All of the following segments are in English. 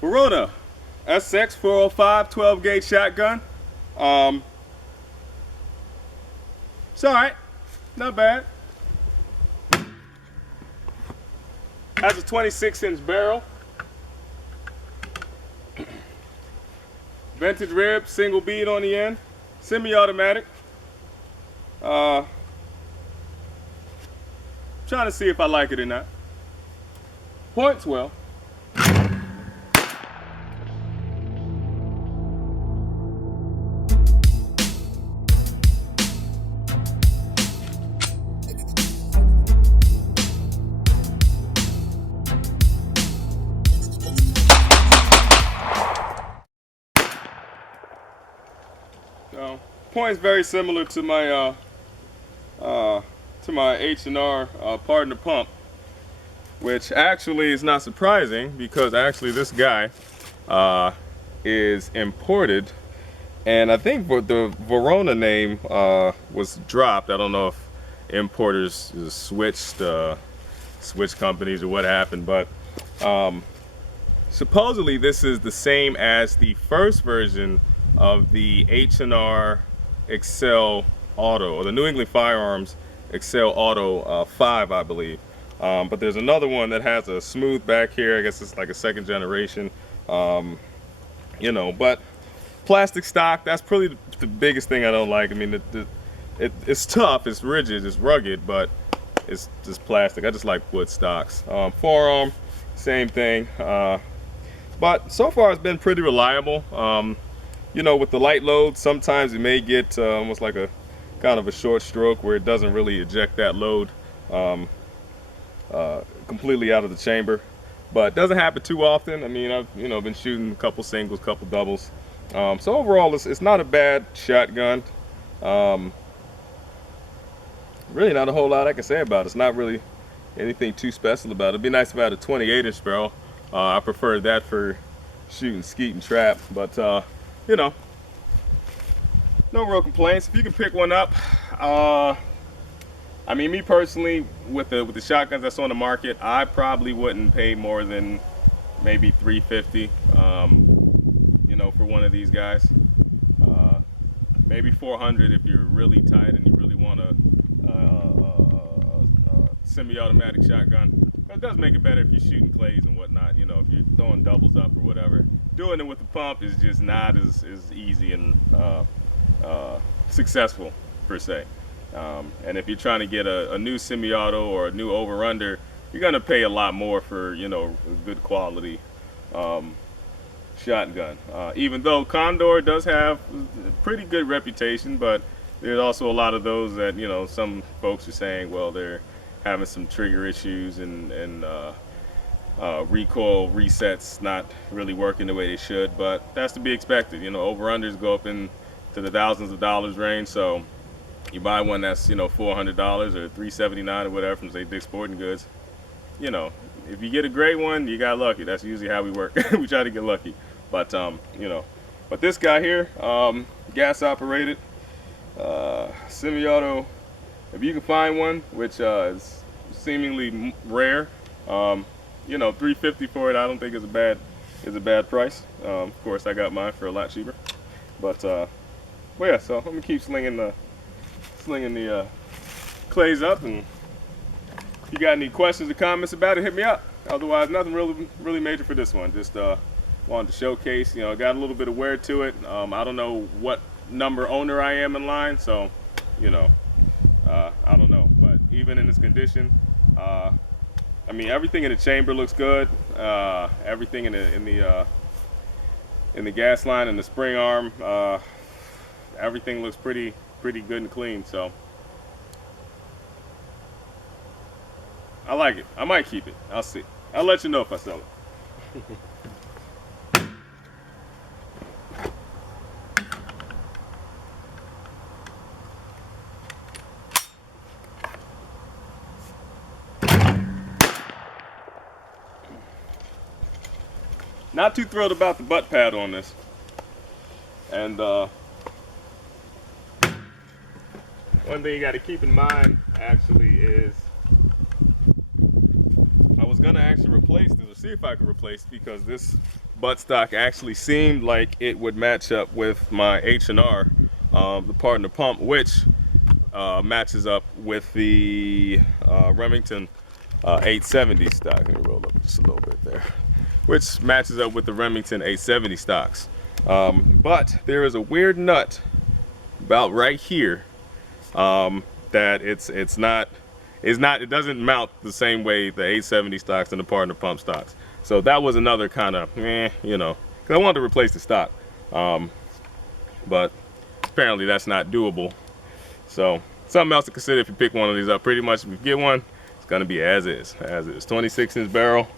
Verona SX405 12 gauge shotgun. It's alright, not bad. Has a 26-inch barrel. Vented rib, single bead on the end. Semi-automatic. Trying to see if I like it or not. Points well. So, points very similar to my H&R Pardon the Pump, which actually is not surprising because actually this guy is imported, and I think the Verona name was dropped. I don't know if importers switched companies or what happened, but supposedly this is the same as the first version of the H&R Excel Auto, or the New England Firearms Excel Auto 5, I believe. But there's another one that has a smooth back here. I guess it's like a second generation. You know, but plastic stock, that's probably the biggest thing I don't like. I mean, it's tough, it's rigid, it's rugged, but it's just plastic. I just like wood stocks. Forearm, same thing. But so far it's been pretty reliable. You know, with the light load, sometimes it may get almost like a kind of a short stroke where it doesn't really eject that load completely out of the chamber, but it doesn't happen too often. I mean, I've been shooting a couple singles, couple doubles. So overall, it's not a bad shotgun. Really not a whole lot I can say about it. It's not really anything too special about it. It'd be nice if I had a 28-inch barrel. I prefer that for shooting skeet and trap, but you know, no real complaints. If you can pick one up, I mean, me personally, with the shotguns that's on the market, I probably wouldn't pay more than maybe $350, you know, for one of these guys. Maybe $400 if you're really tight and you really want a semi-automatic shotgun. But it does make it better if you're shooting clays and whatnot. You know, if you're throwing doubles up or whatever. Doing it with the pump is just not as easy and successful per se. And if you're trying to get a new semi-auto or a new over-under, you're gonna pay a lot more for, you know, a good quality shotgun. Even though Condor does have a pretty good reputation, but there's also a lot of those that, you know, some folks are saying, well, they're having some trigger issues and recoil resets not really working the way they should, but that's to be expected. You know, over-unders go up into the thousands of dollars range, so you buy one that's, you know, $400 or $379 or whatever from, say, Dick's Sporting Goods. You know, if you get a great one, you got lucky. That's usually how we work. We try to get lucky. But you know, but this guy here, gas operated, semi-auto. If you can find one, which is seemingly rare, you know, $350 for it, I don't think is a bad price. Of course, I got mine for a lot cheaper. But well, yeah. So I'm gonna keep slinging the clays up, and if you got any questions or comments about it, hit me up. Otherwise, nothing really major for this one. Just wanted to showcase. You know, got a little bit of wear to it. I don't know what number owner I am in line, so you know, I don't know. But even in this condition, I mean, everything in the chamber looks good. Everything in the gas line and the spring arm, everything looks pretty good and clean. So I like it. I might keep it. I'll see. I'll let you know if I sell it. Not too thrilled about the butt pad on this. And one thing you got to keep in mind actually is I was gonna actually replace this, or see if I could replace, because this buttstock actually seemed like it would match up with my H&R, the partner pump, which matches up with the Remington 870 stock. Let me roll up just a little bit there. Which matches up with the Remington 870 stocks. But there is a weird nut about right here that it doesn't mount the same way the 870 stocks and the partner pump stocks. So that was another kind of you know, because I wanted to replace the stock, but apparently that's not doable. So something else to consider if you pick one of these up. Pretty much if you get one, it's gonna be as is. 26-inch barrel,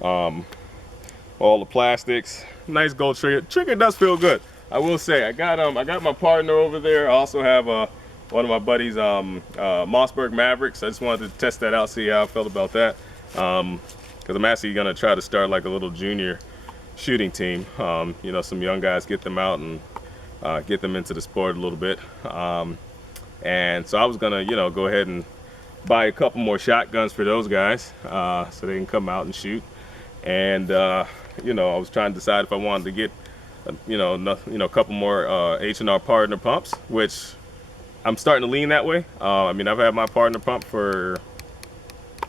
all the plastics, nice gold trigger. Trigger does feel good, I will say. I got my partner over there. I also have one of my buddies, Mossberg Mavericks. I just wanted to test that out, see how I felt about that. Because I'm actually gonna try to start like a little junior shooting team. You know, some young guys, get them out and get them into the sport a little bit. And so I was gonna, you know, go ahead and buy a couple more shotguns for those guys, so they can come out and shoot. And you know, I was trying to decide if I wanted to get, a couple more H&R partner pumps, which I'm starting to lean that way. I mean, I've had my partner pump for,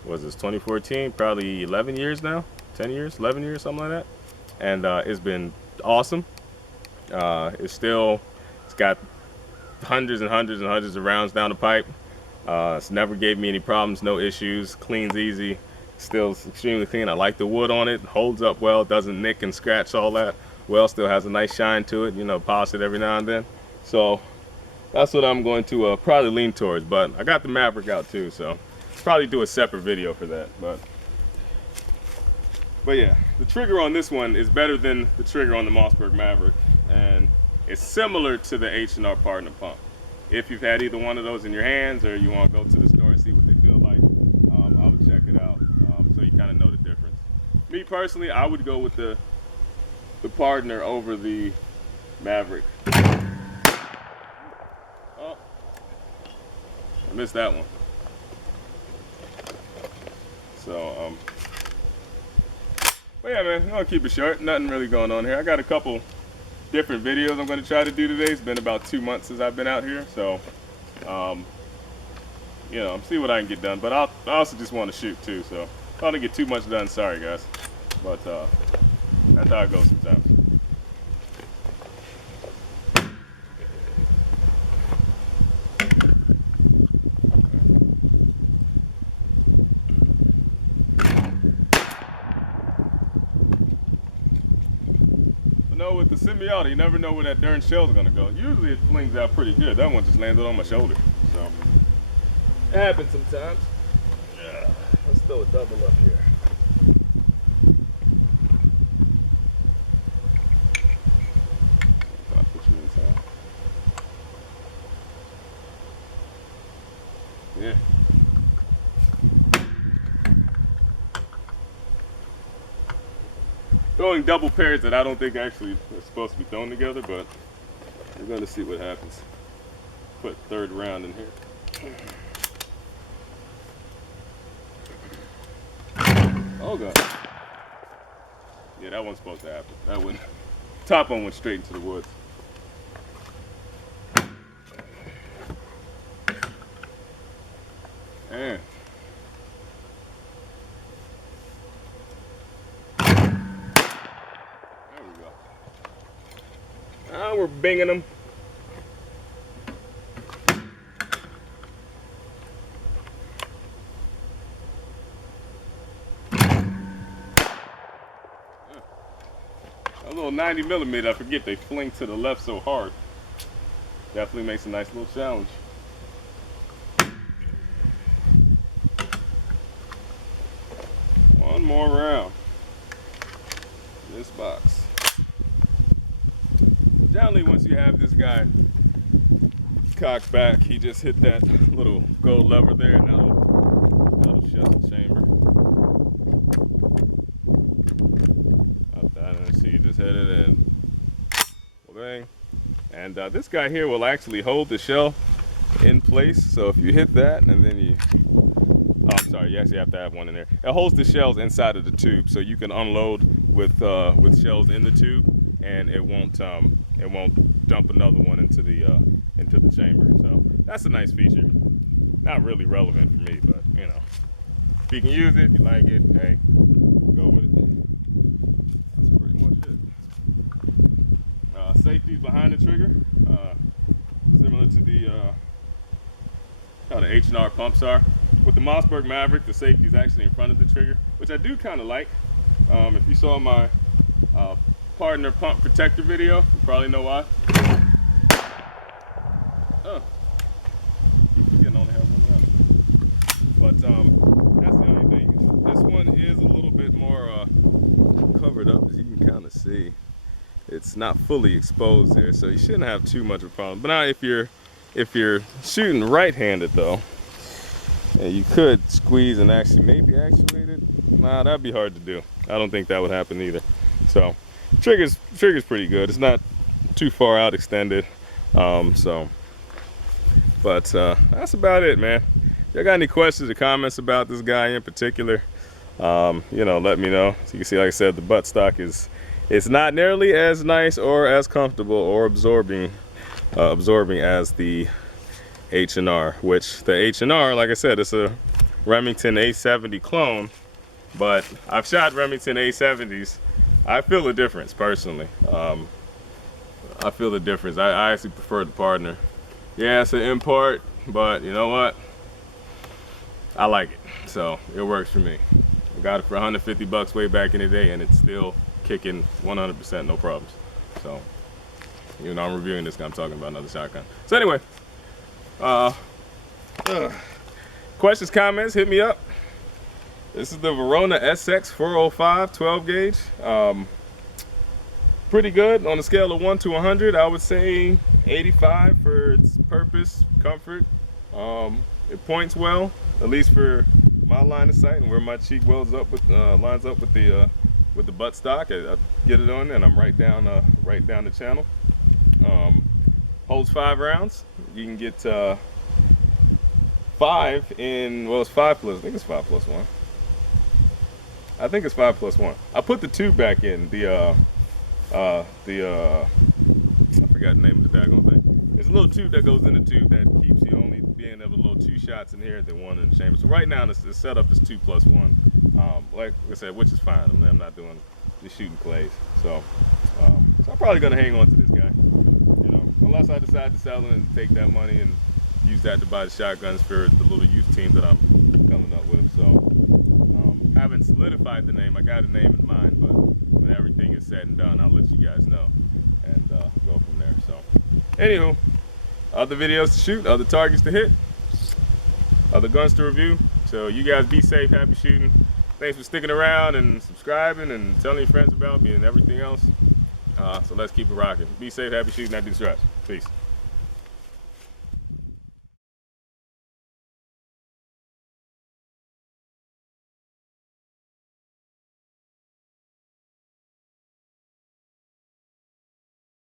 what was this, 2014, probably 11 years now, 10 years, 11 years, something like that. And it's been awesome. It's got hundreds and hundreds and hundreds of rounds down the pipe. It's never gave me any problems, no issues, cleans easy, still extremely clean. I like the wood on it, holds up well, doesn't nick and scratch all that well, still has a nice shine to it, you know, polish it every now and then. So that's what I'm going to probably lean towards. But I got the Maverick out too, so probably do a separate video for that. But yeah, the trigger on this one is better than the trigger on the Mossberg Maverick, and it's similar to the H&R partner pump. If you've had either one of those in your hands, or you want to go to the store and see what they feel like, I would check it out, so you kind of know the difference. Me personally, I would go with the partner over the Maverick. Oh, I missed that one. So, but yeah, man, I'll keep it short. Nothing really going on here. I got a couple different videos I'm going to try to do today. It's been about 2 months since I've been out here, so you know, see what I can get done. But I also just want to shoot too, so if I don't get too much done, sorry guys. But that's how it goes sometimes. With the semi-auto, you never know where that darn shell's gonna go. Usually it flings out pretty good. That one just landed on my shoulder, so it happens sometimes. Yeah, let's throw a double up here. I'll put you inside. Yeah. Throwing double pairs that I don't think actually are supposed to be thrown together, but we're going to see what happens. Put third round in here. Oh god. Yeah, that one's supposed to happen. That one, top one went straight into the woods. Man. Now we're binging them. A little 90mm, I forget they fling to the left so hard. Definitely makes a nice little challenge. One more round in this box. Generally, once you have this guy cocked back, he just hit that little gold lever there, and that'll shut the chamber. Up that, and see, you just hit it and bang. And this guy here will actually hold the shell in place. So if you hit that, and then you, oh, I'm sorry, you actually have to have one in there. It holds the shells inside of the tube, so you can unload with shells in the tube, and it won't dump another one into the chamber. So that's a nice feature. Not really relevant for me, but you know, if you can use it, if you like it, hey, go with it. That's pretty much it. Safeties behind the trigger, similar to the how the H&R pumps are. With the Mossberg Maverick, the safety is actually in front of the trigger, which I do kind of like. If you saw my partner pump protector video, you probably know why. Oh, keep forgetting I only have one around. But that's the only thing. This one is a little bit more covered up, as you can kind of see. It's not fully exposed there, so you shouldn't have too much of a problem. But now if you're shooting right-handed though, and you could squeeze and actually maybe actuate it. Nah, that'd be hard to do. I don't think that would happen either. So trigger's pretty good. It's not too far out extended. But that's about it, man. If y'all got any questions or comments about this guy in particular, you know, let me know. So you can see, like I said, the buttstock it's not nearly as nice or as comfortable or absorbing as the H&R, which the H&R, like I said, it's a Remington A70 clone, but I've shot Remington A70s. I feel the difference personally. I feel the difference. I actually prefer the partner. Yeah, it's an import, but you know what? I like it, so it works for me. I got it for 150 bucks way back in the day, and it's still kicking 100%, no problems. So, even though I'm reviewing this guy, I'm talking about another shotgun. So anyway, questions, comments, hit me up. This is the Verona SX405 12 gauge. Pretty good on a scale of 1 to 100. I would say 85 for its purpose, comfort. It points well, at least for my line of sight and where my cheek wells up with lines up with the buttstock. I get it on there and I'm right down the channel. Holds 5 rounds. You can get 5 in, well, it's 5 plus, I think it's 5 plus 1. I think it's 5 plus 1. I put the tube back in, I forgot the name of the daggone thing. There's a little tube that goes in the tube that keeps you only being able to load 2 shots in here than 1 in the chamber. So right now the setup is 2 plus 1. Like I said, which is fine. I mean, I'm not doing the shooting plays. So I'm probably gonna hang on to this guy. You know, unless I decide to sell it and take that money and use that to buy the shotguns for the little youth team that I'm coming up with. So haven't solidified the name. I got a name in mind, but when everything is said and done, I'll let you guys know and go from there. So anywho, other videos to shoot, other targets to hit, other guns to review. So you guys be safe, happy shooting. Thanks for sticking around and subscribing and telling your friends about me and everything else. So let's keep it rocking. Be safe, happy shooting. ThatDudeSirraj. Peace.